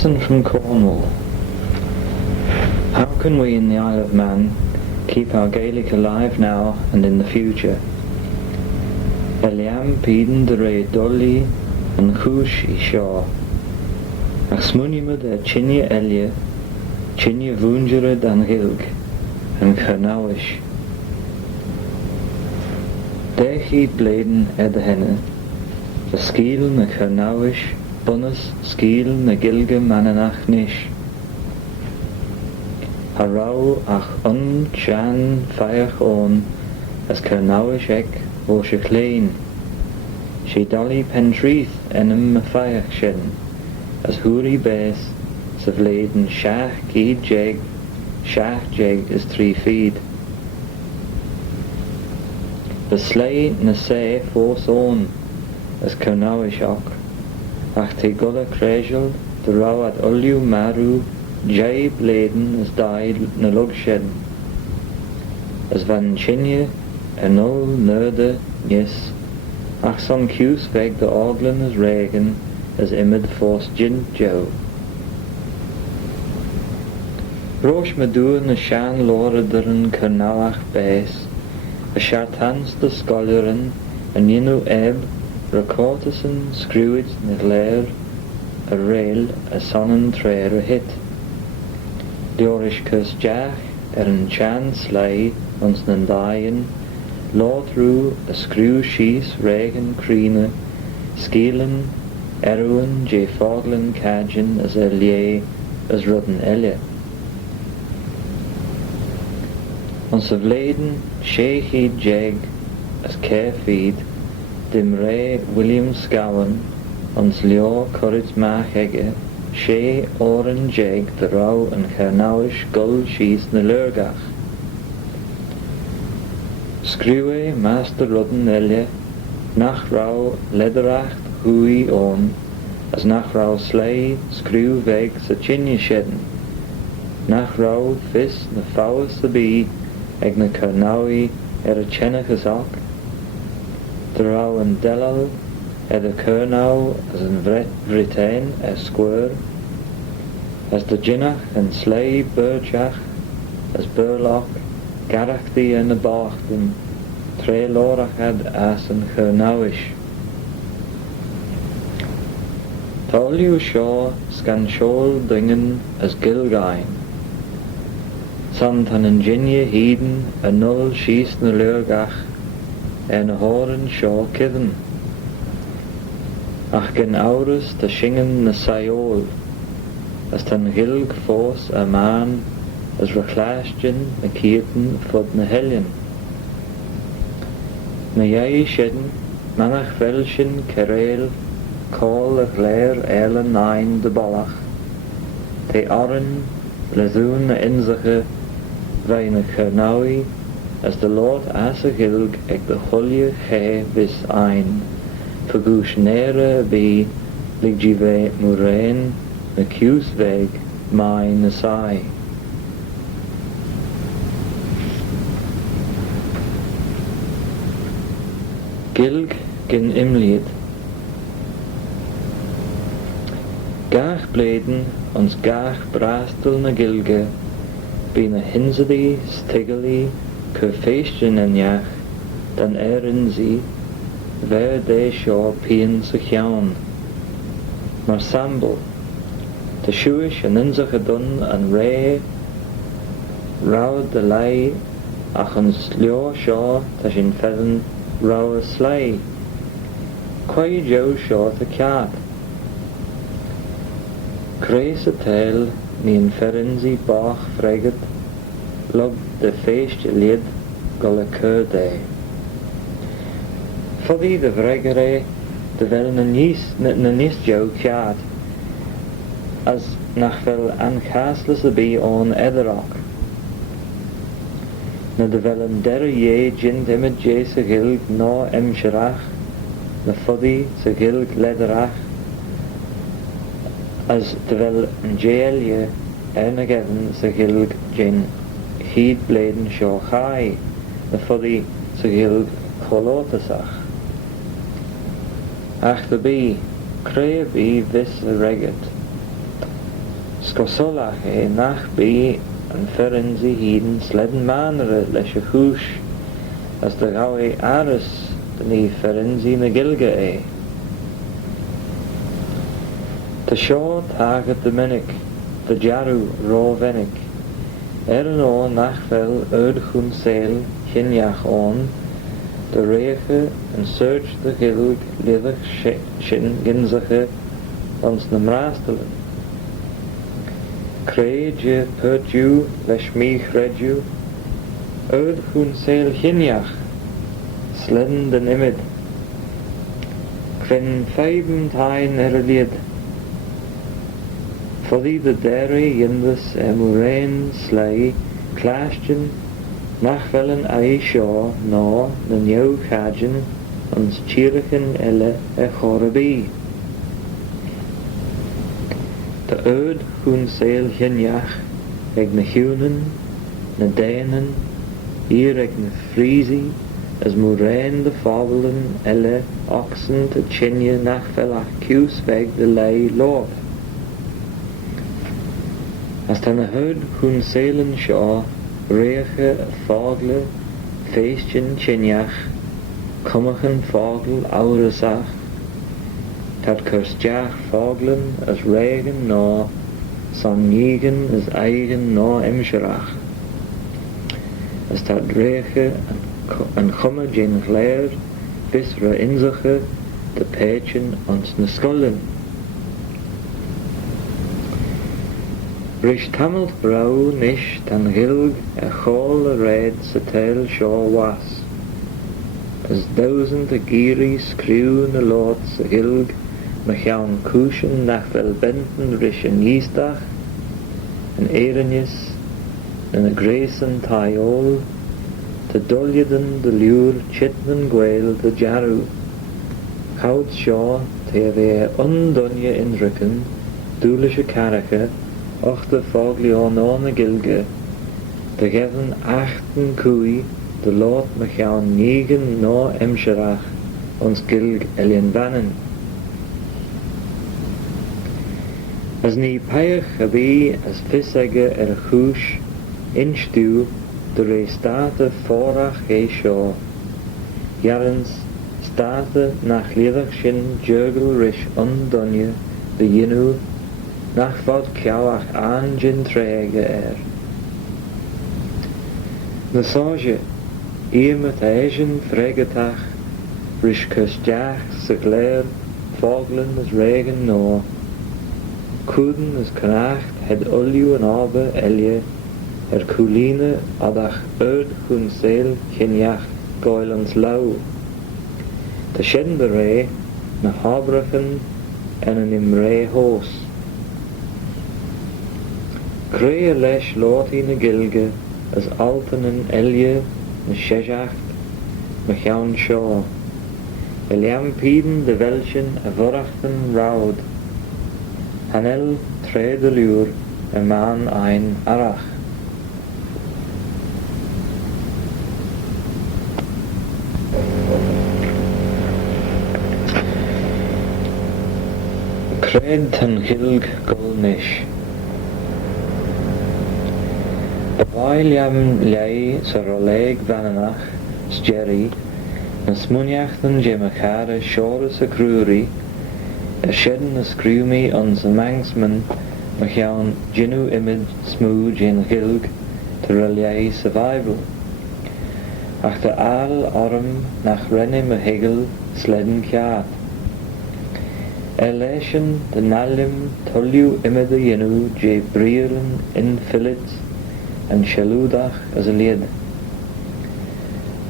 Lesson from Cornwall. How can we in the Isle of Man keep our Gaelic alive now and in the future? Eliam piden de re Dolly and Chúis I Shaw. Ach smunimud chinne elia, chinne vúngered an Gilg, and Kernawish. Dechi bleden henne, the skiel na Kernawish, bunus skiel na Gilge mananach nish. Harau ach chan feach on, as Kernawish ek vo she klein. She Dolly Pentreath enem me feach shin, as huri bes, sa vleden shach geed jeg, shach jeg is 3 feet. The slay na say force on, as Kernawish ok, ach te gulla cresial, de rau at ulliu maru, jay bleden as died na lugshed, as van chinje, en ul nerde, yes, ach son cuse veg de oglen as regen, as imid force gin joe. Rosh me doen na shan lorederen Kernawach bes, a shartans de scholaren, en yinu eb, Recortison screwed na glair, a rail, a sonnen trair a hit. Diorish cus jach, an chan slay, ons nan daien, law through a screw shees, regen, creene, skeelen, erwin, je foglen, cajin, as elie, as rudden elia. Ons a vleden, shechi jeg, as care feed, dim re William Scawen, ons leo courage mach ege, she oren jeg de rau en Kernawish gull shees na lurgach. Screwe master rudden elia, nach rau lederacht hui on, as nach rau slay screw veg sa chinje sheden, nach rau vis na fawes the bee, eg na Kernawi a chenachas ok, de rau en delal, a Kernau as an Britain a square, as de jinnach en slay burjach, as burlock, garach di en a bachtin, tre lorach ad as an Kernawish. Toliu shaw scan shol dingen as Gilgain, Sant an ingenia heden a null shees na lurgach, en a horen shaw kidden. Ach gen aurus ta shingen na sayol, as tan Gilg fos a man, as reclastin na kierten fod na helien. Na jai sheden, manach velshin kerel, call a glair elen nine de ballach, te arren, lezoen na inzige, vai na Kernawi, as de Lord as a Gilg eg de chulje che vis ein, vergoes nere bi, ligjive murein, na cuse veg, mai na sai. Gilg gin imlied. Gach bleden ons gach brastel na Gilge, bi na hinsedi, stigeli, feestjen en jach, dan erin zie, ver de shaw pien sa chiaun. Maar sambel, te shuish en inzige dun an re, rau de lei, ach an slio shaw ta shin fedden rau a slay. Quai jo shaw ta kiat. Kreis a tail, ni en ferenzi bach freget, log de feest lid gol a cur day. Foddy de vregere, de wel na nis jo kiat, as nach wel ancastles a be on ederok. Na de wel een derre je jint imid je sa Gilg no emsherach, na foddy sa Gilg lederach, as de wel een je en again sa Gilg jin heed bleden shaw chai, na foddy sa Gilg cholotasach. Ach de bi, crea bi vis a reget, Scosolach nach bí an ferenzi híden sledden manere leis a chúis as de gau aris den í ferenzi na gilge Tá seo tágad de minic, de jarú rá vennic, an nach fel chun sail chinneach de réige an search de gilg lidach sin ginsache ons na mrastelen. Creide pertú leis mich redú, chun sail chinneach, sledden den imid. Cren feiben tain a lied, Foddy de dairy yindus murain slay clashin nach velen seo ná na neo chajin ons chirichin elle chorabi. De chun sail hinneach ag na hiúnan, na déanan, ag na frísi as murain de fábalen elle oxen te chinne nach velach cús veg de lei lord. As tan a chun sailen seo réige a fágle féistin chinneach, cumachan fágl áirasach, tad cursteach fáglan as réigen ná, san nígan as eigen ná imseach. As tad réige an chuma gin chléir, bis ra insache de péitin ons na scollin. Rish tamalt brau nish tan gilg a chol a red sa tail seo was. As thousand a giri screw na lot sa gilg, ma chiawn cúsin nach fel benten rish an ístach, an éirenis, an a grésan taiol, ta doljadan de liúr chitnan gwael de jaru. Chaud seo te ve undonja inriken, dúlis a caracha, Ochte fágli na gilge, de geven achten cúi, de lot me gaan nígan ná imseach, ons gilg elien bannen. As ní peich a bí as fisige a chúis, instú, de ré state fórach seo. Jarens state nach liadach sin jurgel rish undonje, de jinú, nach fod ceawach an gin tréige Na ságe, ímet éisin fregatach, rish custeach sa gléir, fáglan as régan ná. Cúdan as canacht het uliú an ábe elie, cúlíne adach chun sail chinneach gáil ans lau. Tá sin de ré na hábrachan en an imré hós. Cré leis látaí na gilge as altan an elie na seiseacht me cheann seo. Leam píden de velsin a bhorachtan rád. Hanel tréad a liúr a man ein arach. Cred tan gilg golnish. Bhailiam lei sa roleg vananach, sjerry, na smuniachtan jemachara shores a crúri, sheden a scrúmi ons a manxman, machiawn ginu imid smooge in gilg, to relay survival. Ach de al orm nach rennim a hegel sledden kjaat. Leishen de nalim tolju imid a jenu je brieren in fillets, en shalúdach as a liad.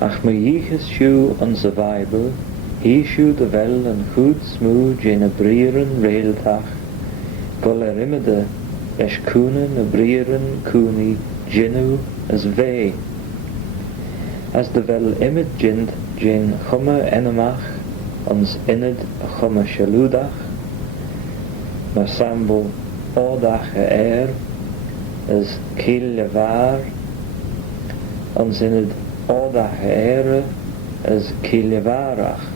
Ach me díchas siú an sa Bible, hí siú de vel an chúd smú dé na brieren réaltach, gol imide leis cúna na brieren cúni ginu as vé. As de vel imid gint dé chuma enamach ons inid a chuma shalúdach, mar sambo ádach a as cíle bhar, ons inid ádach a as cíle bharach.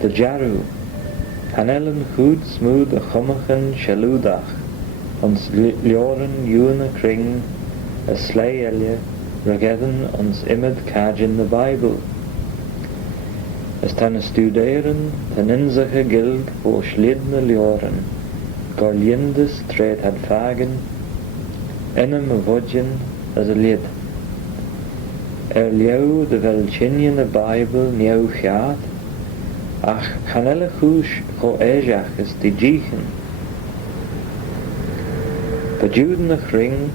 De jaru, Hanellen goed smooth a chumachan shaludach, ons lioren juna kring, a slay elje, regedden ons imid kajin the Bible. As tan studeren, tan inzige gilg, vo slidne lioren, gorliendes treed had fagen, enem a vodjen as a lid. Leeuw de velchinjen de Bible nieuw gaat, ach chanelle goes go eijach is die jichen. Bejuden de ring,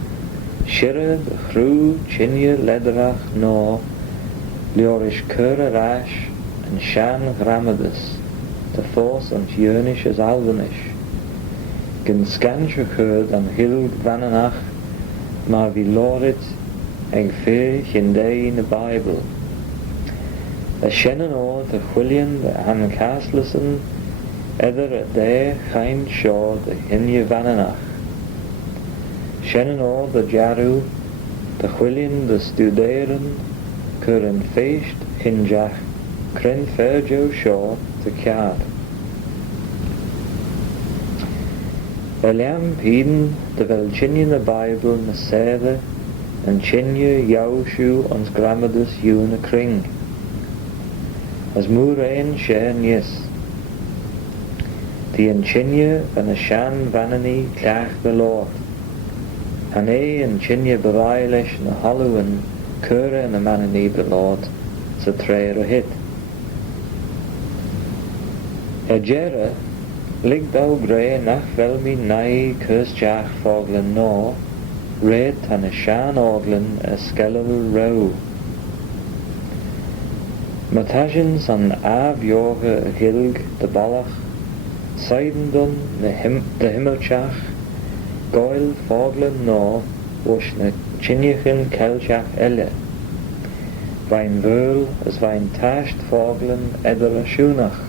shirre de groe chinje lederach no, liorish keure rash en shan grammadus, de fos ont jönish as albanish. Gen scansje geurd an hild vananach, maar wie lorit ag fé chindé in de Bible. A shennen oor de chwilien de han castlesen, edder a dé chain shaw de hinje vananach. Shennen oor de jaru, de chwilien de studeren, cur een feest hinjach, crin ferjo shaw de kjaad. Eliam piden de vel chinje de Bible na sede, en chinje jaushu ons grammadus juna kring. As moerein shen yes. Die en chinje van a shan vanani klaag de Lord. Hane en chinje bewailish na halluwen kure en a manani de Lord, sa treir a hit. Jere, lig dau grey nach velmi nai kursjach foglen no, red tan a shan oglen a skeletal row. Matajins an avjoge a gilg de ballach, seidendum de himmelchach, goil foglen no, wosh na chinjachin kelchach elle. Wein wöl as wein tasht foglen edder a shunach.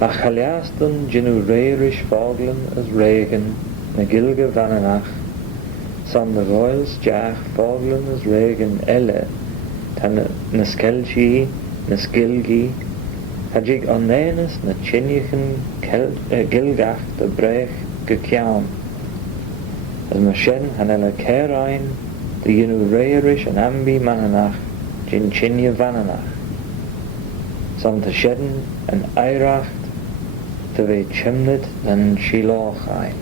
Ach haliastan ginu reirish foglen as regen, na gilge vananach, san de royals jach foglen as regen elle, tan na skelchi, na skilgi, hajig onnenis na chinjachin gilgach de brech gekjaun. As ma shen hanella kerain, de ginu reirish an ambi mananach, gin chinje vananach. San te sheden an eiracht, te ve chimnit an shiloch ein.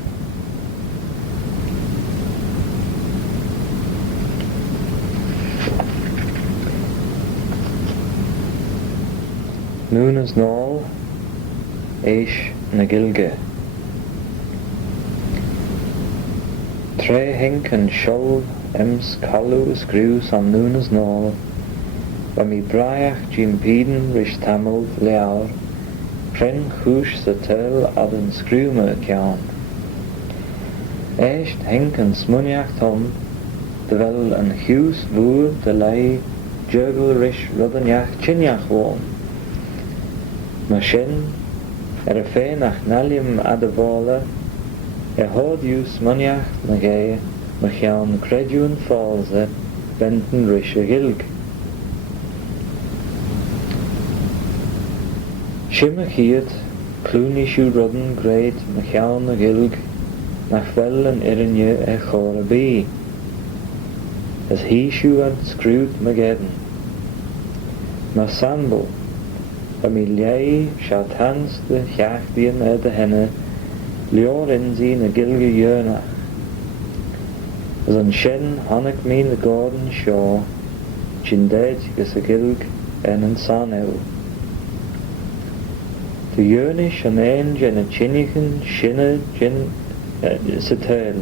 Noon as Noal, Eish na Gilge. Tre hink and shol, ems kallu screws on noon as Noal, wa mi braiach jim piden rish tamil leaur, pren chush sa tel ad an screwme kjan. Eisht hink and smuniach tom, de vel an hughes voer de lei, juggle rish ruddenjach chinjach woon. Ma shin, a fé nach nalium ad a vola, hod you smuniach na gae, ma chian credun false, benten rish a gilg. Shimmer hiet, clooney shoe rudden great, ma chian a gilg, nach vel an irinje chora bee. As he shoe had screwed magedden. Ma sandal, a mi lei shatans de chachdian de henne, lior inzi na gilge jöna. As an shen hannig me the garden shaw, chindeid gus a gilg en an sanel. De jönish an ein jen a chinnichen shinne jen satel,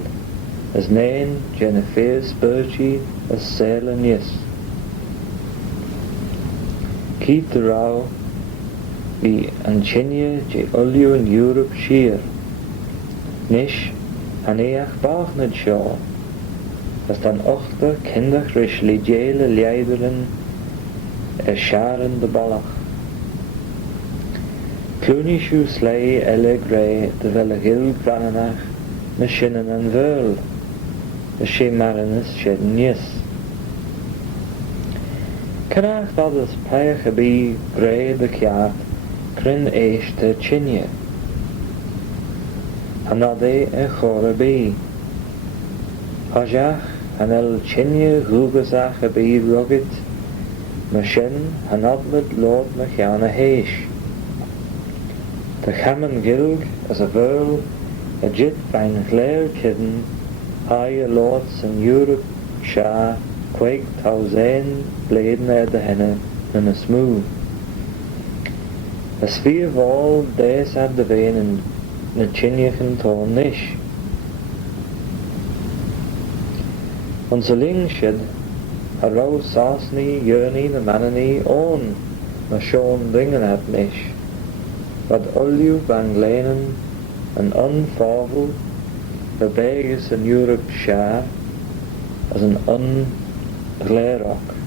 as nain jen a fierce birchi as sail and yes. Keep the row, be an chinje je ulju in Europe sheer. Nish, haneach bachnid shaw, as dan ochter kindach rish ligjele leideren sharen de ballach. Clooney shoe slay elle grey de velle gil grananach, na shinnen an verl, as she marinus sheden yes. Canach dat is peich a be grey de kjaat, Crin éiste tinne. Hanadé a chorabí. Hajach hanel tinne rúgasach a bí rugid, mar sin hanadlid lord na cheanna héis. The chaman gilg as a verl a jit bain gléir kidden high a lords in Europe sha quaig tauzain bladen de henne in a smooth. A sphere of all days at the vein in na chinnichen tornish. Onze ling shed a row sasni yearni na manani on na shon dingen at nish. Wat ulju Banglane an unfavel the begus in Europe sha as an unglairach.